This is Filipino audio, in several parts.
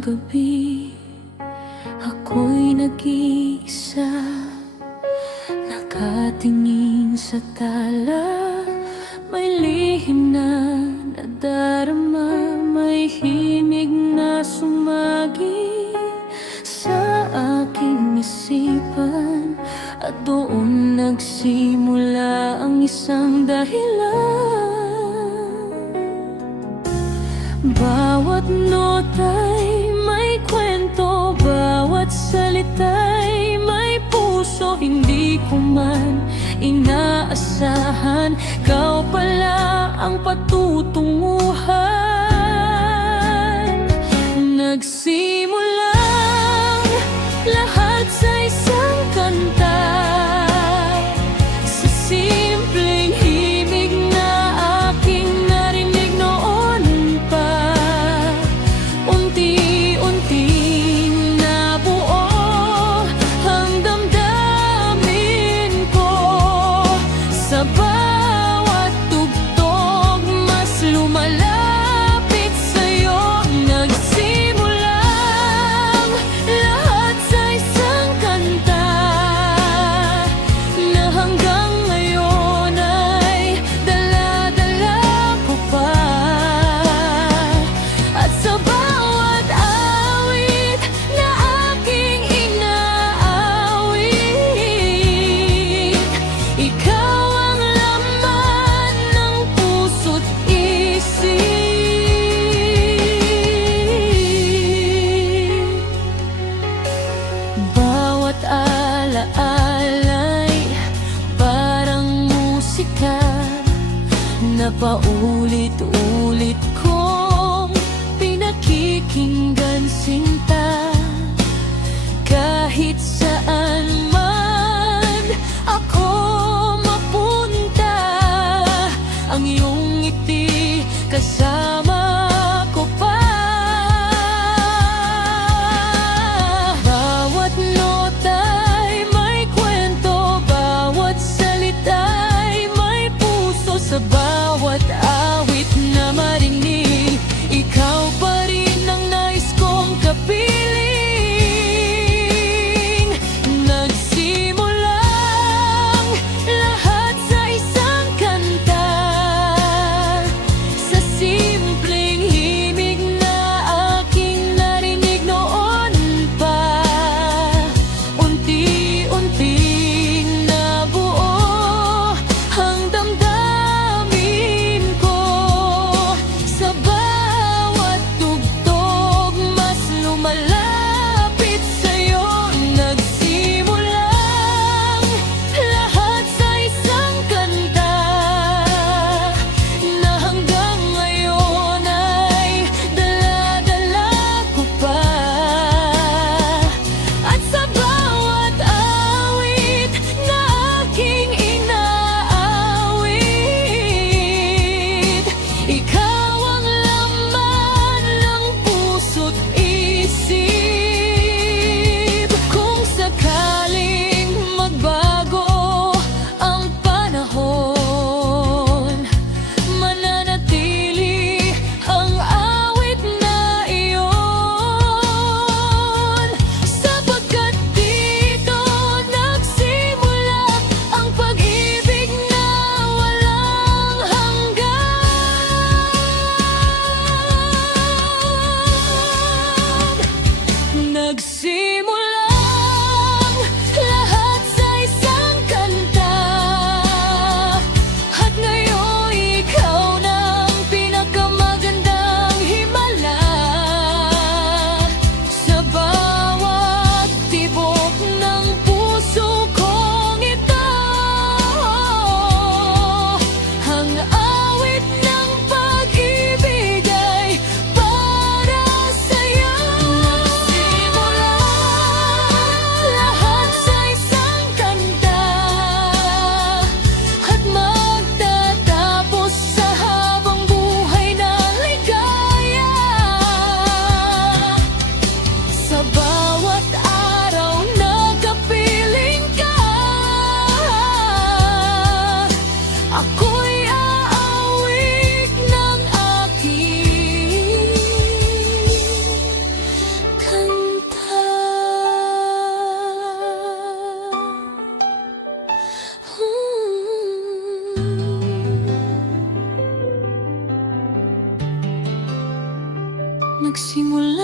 gabi, ako'y nag-iisa, nakatingin sa tala. May lihim na nadarama, may himig na sumagi sa aking isipan. At doon nagsimula ang isang dahilan. Bawat nota'y may kwento, bawat salita'y may puso. Hindi ko man inaasahan, ikaw pala ang patutunguhan. Nagsimulang lahat sa isang kanta, sa simpleng himig na aking narinig noon pa. Unti-unting nabuo ang damdamin ko. Sa bawat tugtog mas lumalang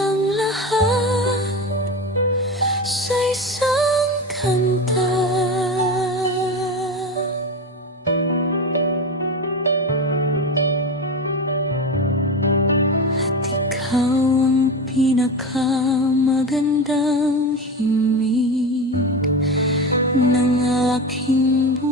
ang lahat sa isang kanta. At ikaw ang pinakamagandang himig ng aking buhay.